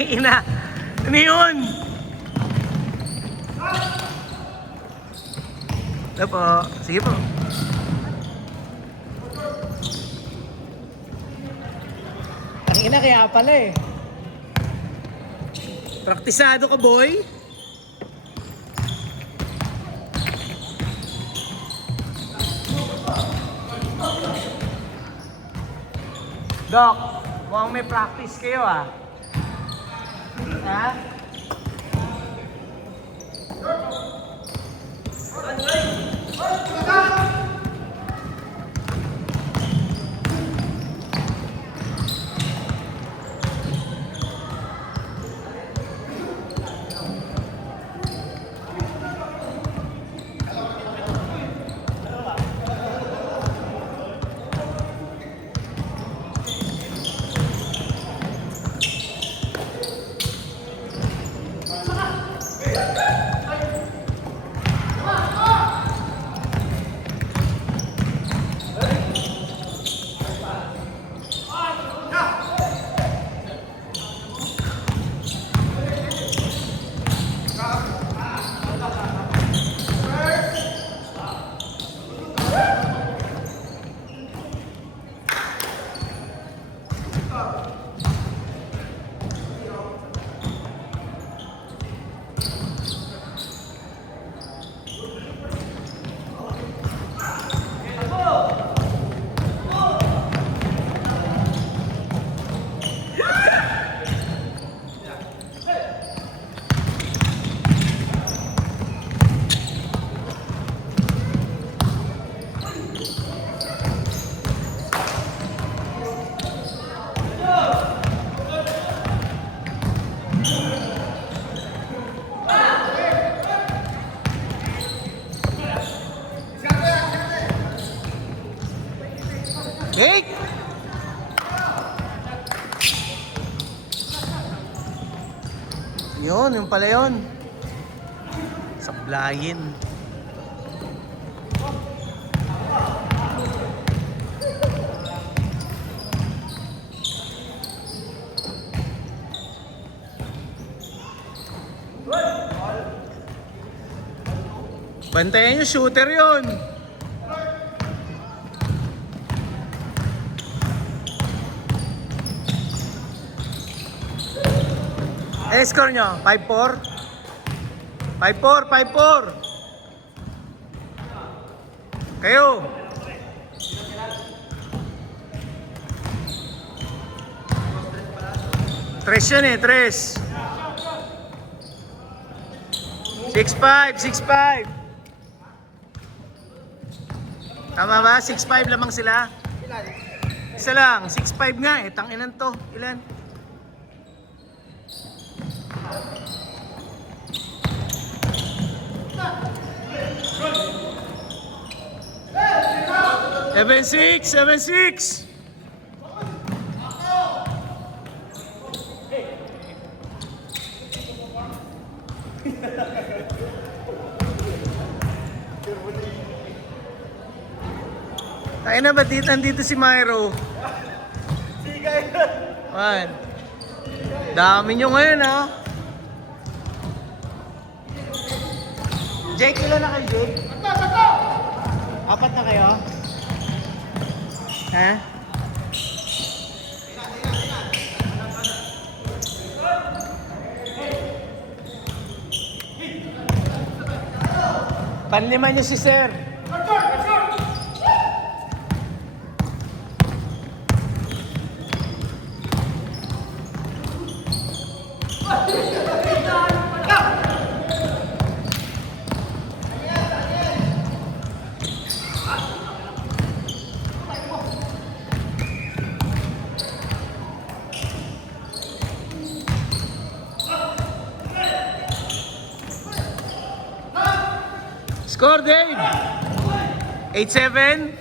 Ina. Ano yun? Ito po. Sige po. Ang ina kaya pala eh. Praktisado ka, boy. Doc, mukhang may practice kayo ah. Ha? Hey! Yun, yung pala yun. Sablayin. Bantayan yung shooter yun. Eh, score nyo? 5-4? 5-4, 5-4. Kayo. Tres yun eh, tres. 6-5, 6-5. Tama ba? 6-5 lamang sila. Isa lang, 6-5 nga eh. Tanginan to. Ilan? Seven six. Tayo na ba dito si Myro? Man. Dami nyo ngayon ha. Jake, ilan na kayo, Jake? Apat na kayo? Ha? Panlima nyo si Sir. Score, Dave! 8-7.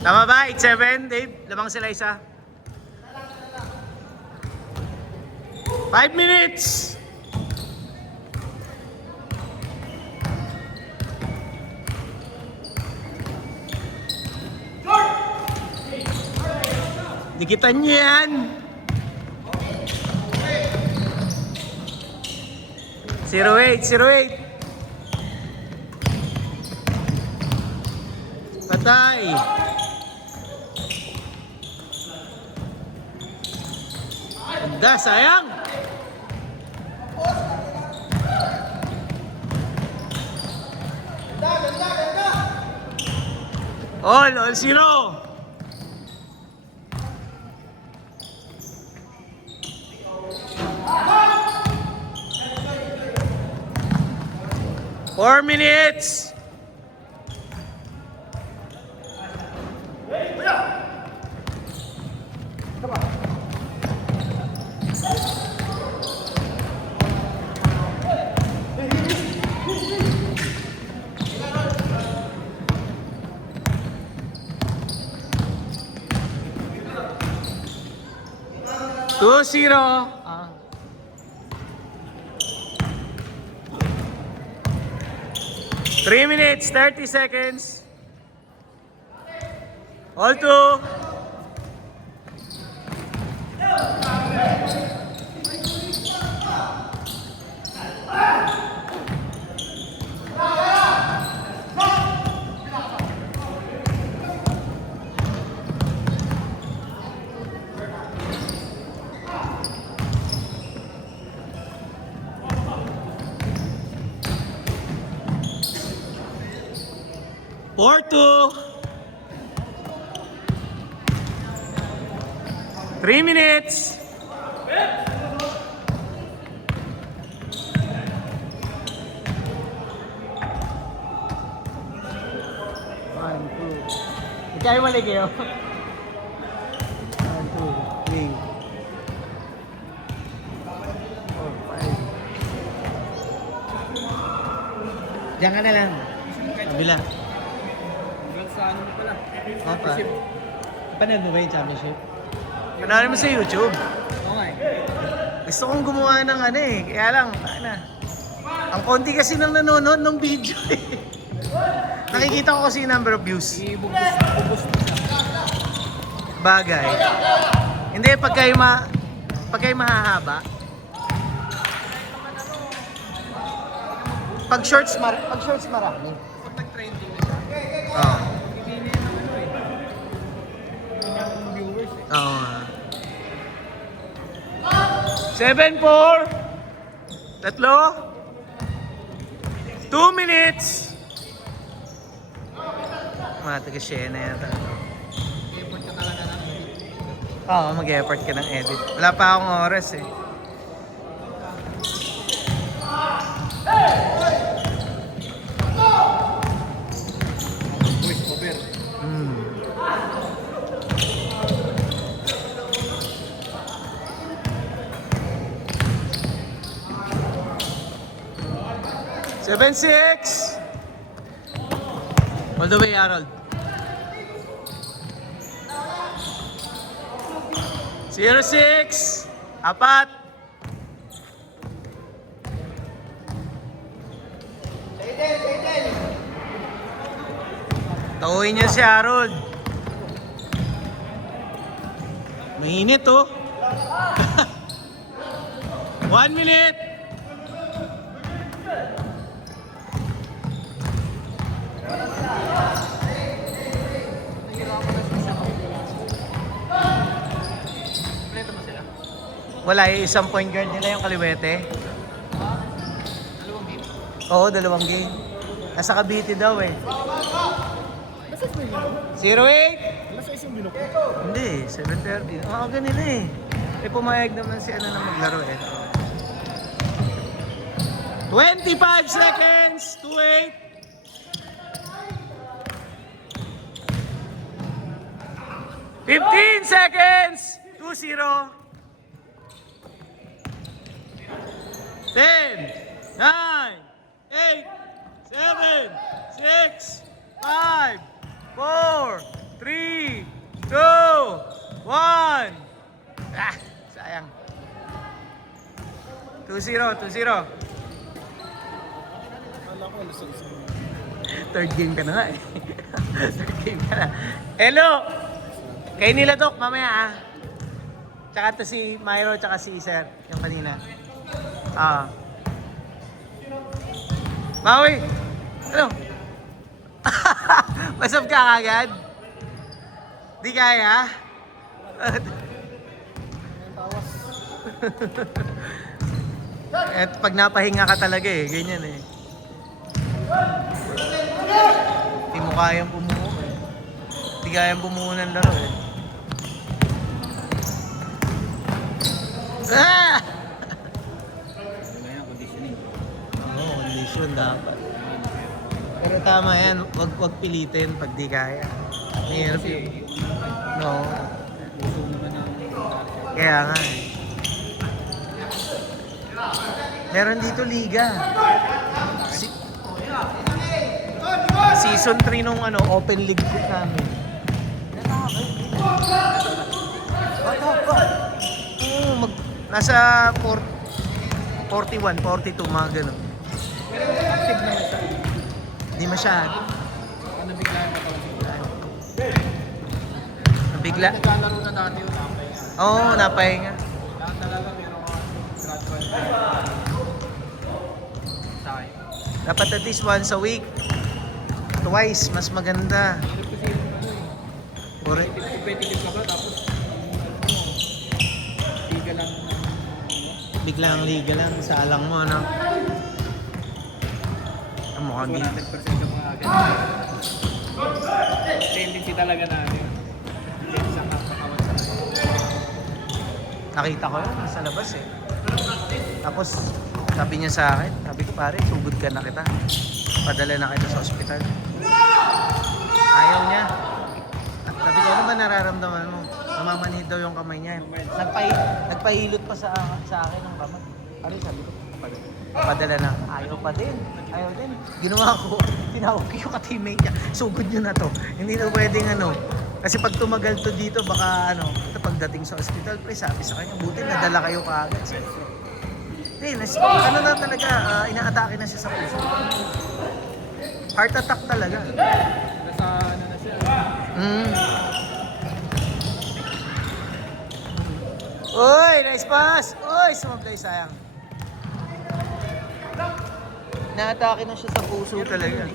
Tama ba? 8-7, Dave? Lamang sila isa. 5 minutes! Dikitan niyo yan. 08. Patay. Ganda, sayang. All zero. Four minutes. Two zero. 3 minutes, 30 seconds. All two. Four two. 3 minutes. One, two. Ikaw mali kayo. 1, 2, 3, 4, 5. Diyan ka na lang. Kabila. Sa ano mo pala? Opa. Panood mo ba yung championship? Panoorin mo sa YouTube. Okay. Gusto kong gumawa ng ano eh. Kaya lang, ang konti kasi nang nanonood ng video eh. Nakikita ko kasi yung number of views. Ibubus mo siya. Bagay. Hindi, pag kayo mahahaba. Pag shorts marami. Kapag nag-trending na siya, Oo. hindi niya yung ano eh. Hindi niya yung viewers eh. Oo nga. 7-4. Tatlo. 2 minutes. Taga-share na yata. Effort ka talaga ng edit. Oo, mag-effort ka ng edit. Wala pa akong oras eh. Voice over. Hmm. Seven, 6. All the way, Harold. 0-6. Apat. Tauhin niya si Harold. Mainit oh. 1 minute. Kompleto ba sila? Wala, yung isang point guard nila yung kaliwete. Dalawang game. Oo, 2 game. Nasa Cavite daw eh. Basta sa inyo? 0-8. Basta isang binok. Hindi, 7:30. Ang aga nila eh. Eh pumayag naman si ano na maglaro eh. 25 seconds. 2-8. 15 seconds. 2-0. 10, 9, 8, 7, 6, 5, 4, 3, 2, 1. Sayang. 2-0, 2-0. Akala ko alas sa isang. Third game ka na nga eh. Third game ka na. Hello! Kayo nila, Dok, mamaya ah. Tsaka to si Myro, tsaka si Sir, yung kanina. Ah. Maui! Ano? Masab ka kagad? Di kaya? At pag napahinga ka talaga eh, ganyan eh. Hindi mo kayang bumuo eh. Hindi kayang bumuo ng laro eh. Ah! Kaya conditioning. Oo, condition dapat. Pero tama yan, wag pilitin pag di kaya. Mahirap yun. No. Gusto naman ng Kaya nga eh. Meron dito liga. Season 3 nung open league group namin. Nasa 41, 42 mga ganun. active naman siya. Hindi masyado. Ano bigla yung katawan sigla? Nabigla. Naglalaro na dati yung tapay. Oo, napahinga. Lahat talaga meron ka gradual. Tayo. Dapat at least once a week. Twice, mas maganda. Hirap kasi yung Correct. competitive ka ba tapos liga lang na Biglang liga lang, sa alang mo, ano? Ang mukhang di. 100% ka mga agad. Tendency talaga na yun. Tendency sa katawan sa Nakita ko yun, nasa labas eh. Tapos, sabi niya sa akin, sabi ko pare, sugod ka na kita. Padala na kita sa ospital. Ayaw niya. Sabi ko, ano ba nararamdaman mo? Namamanhid daw yung kamay niya. Nagpahilot pa sa akin ng kamay. Pare, sabi ko, padala na. Ayaw pa din. Ayaw din. Ginawa ko, tinawag ko yung ka-teammate niya. Sugod niyo na to. Hindi na pwedeng Kasi pag tumagal to dito, baka pagdating sa hospital, pre, sabi sa kanya, buti nadala kayo kaagad. Hindi, na talaga, inaatake na siya sa puso. Heart attack talaga. nasa ano na siya. Uy, nice pass! Uy, sumablay, sayang. Inaatake na siya sa puso talaga.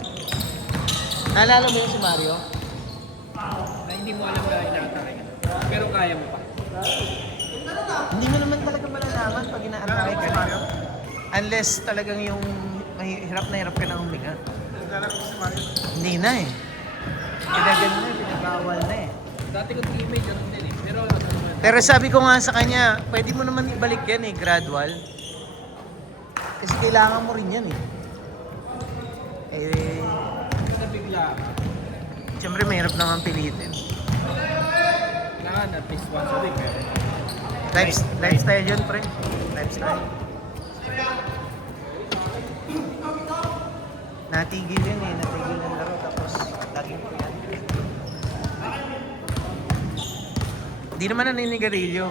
Naalala mo yung si Mario? Na hindi mo alam na inaatake ka. Pero kaya mo pa. Hindi mo naman talaga malalaman pag inaatake ka na. Unless talagang yung hirap na hirap ka na huminga. Hindi na eh. Pinagan na eh, pinabawal na eh. Dati ko teammate ganun din eh. Pero sabi ko nga sa kanya, pwede mo naman ibalik yan eh, gradual. Kasi kailangan mo rin yan eh. Kasi bigla. Siyempre mahirap naman pilitin. Kailangan at least once a week. Lifestyle yun, pre. Lifestyle. Natigil yun eh, natigil ang laro. Tapos, laging po yan. Hindi naman naninigarilyo.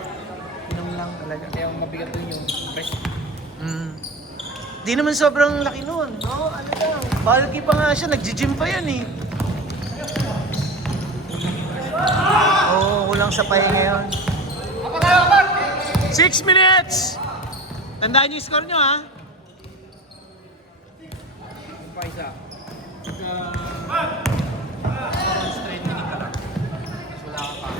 Inom lang talaga. Kaya ang mabigat dun yung rest. Di naman sobrang laki nun. No, ano lang. Bulky pa nga siya, nag-gym pa yan eh. Oo, kulang sa pahinga ngayon. 6 minutes! Tandaan niyo yung score nyo ha. Yung pa isa. Strengthening ka lang. Tapos wala ka pa.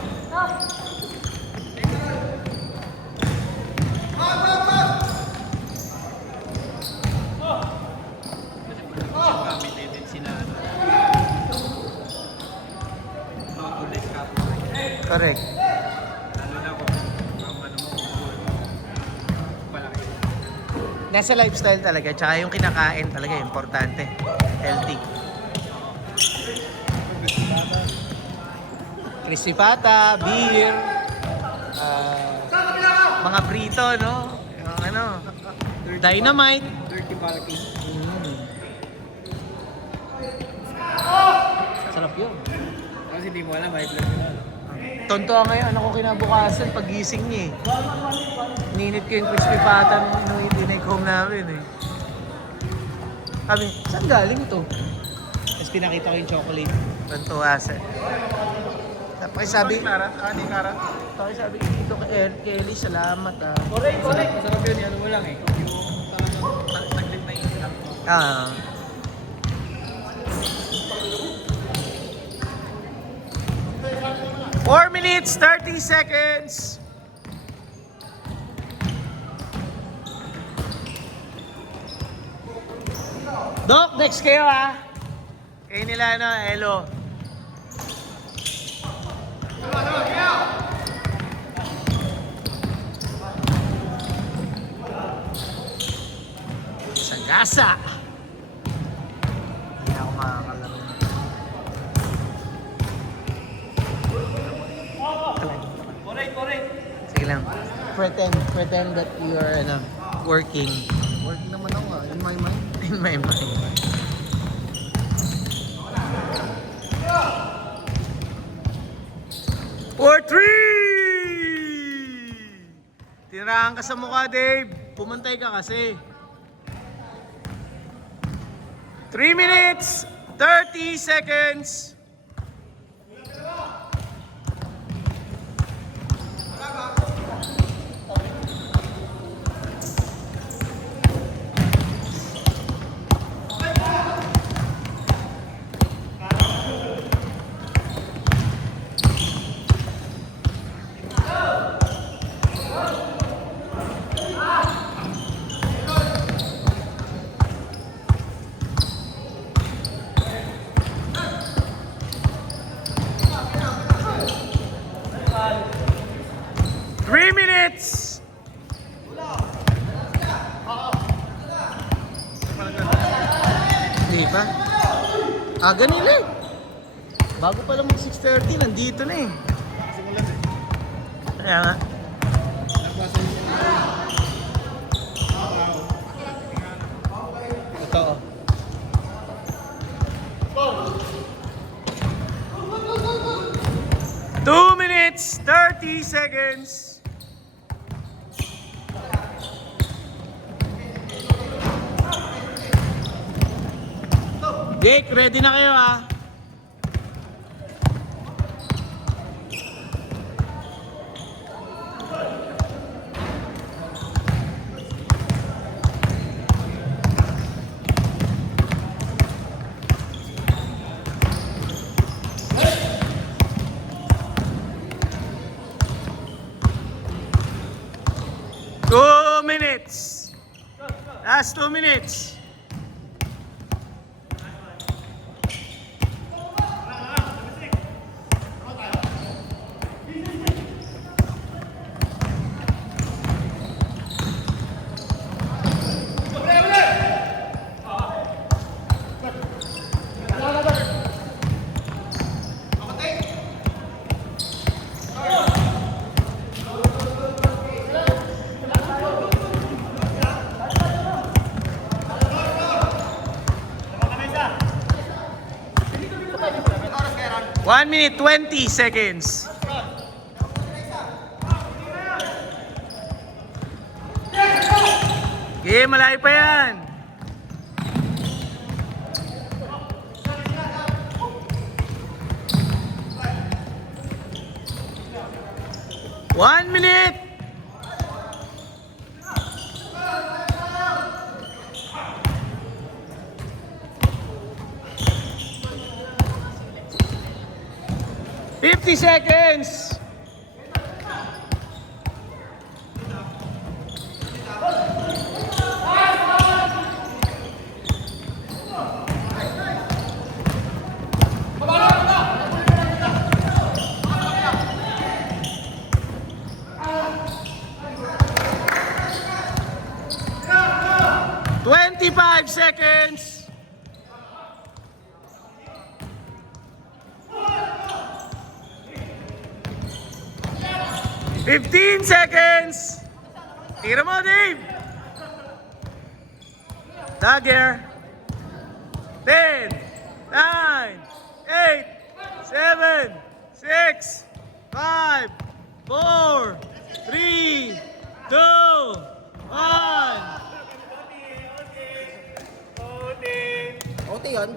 Kasi pag may tendency na mag-ulit ka. Correct. Lalo na kung ang ano mo, palaki. Nasa lifestyle talaga, tsaka yung kinakain talaga, importante. Healthy. Crispy pata, beer, mga prito, no? Yung dynamite. Dirty bulky. Sarap yun. Kasi di mo alam, may blood mo na. Tonto ngayon, ano ko kinabukasan pag gising niya eh. Ninit ko yung crispy pata nung dinake home namin eh. Sabi, saan galing to? Tapos pinakita ko yung chocolate. Tonto asa. Pakisabi, Clara, ni Clara. pakisabi dito kay Kelly, salamat ah. Correct. Masarap yun, ano mo lang eh. Yung talagang taglit na yung lang. Ah. Four minutes, 30 seconds. Doc, next kayo ah. Kayo nila ano, Elo. Sagasa. Hindi ako makakalaro. Correct. Sige lang. Pretend that you are ano, working. Work naman ako in my mind. In my mind. For three! Tinirahan ka sa mukha, Dave. Pumantay ka kasi. 3 minutes, 30 seconds. Hindi pa? Aga nila eh. Bago pa lang mag 6:30, nandito na eh. Kaya nga. Totoo. Two minutes, 30 seconds. Jake, ready na kayo ah. Two minutes. Last 2 minutes. One minute, 20 seconds. Okay, malayo pa yan. One minute. Fifty seconds. Twenty-five seconds. 15 seconds. Tira mo, Dave. Dagger. 10, 9, 8, 7, 6, 5, 4, 3, 2, 1. OT yun?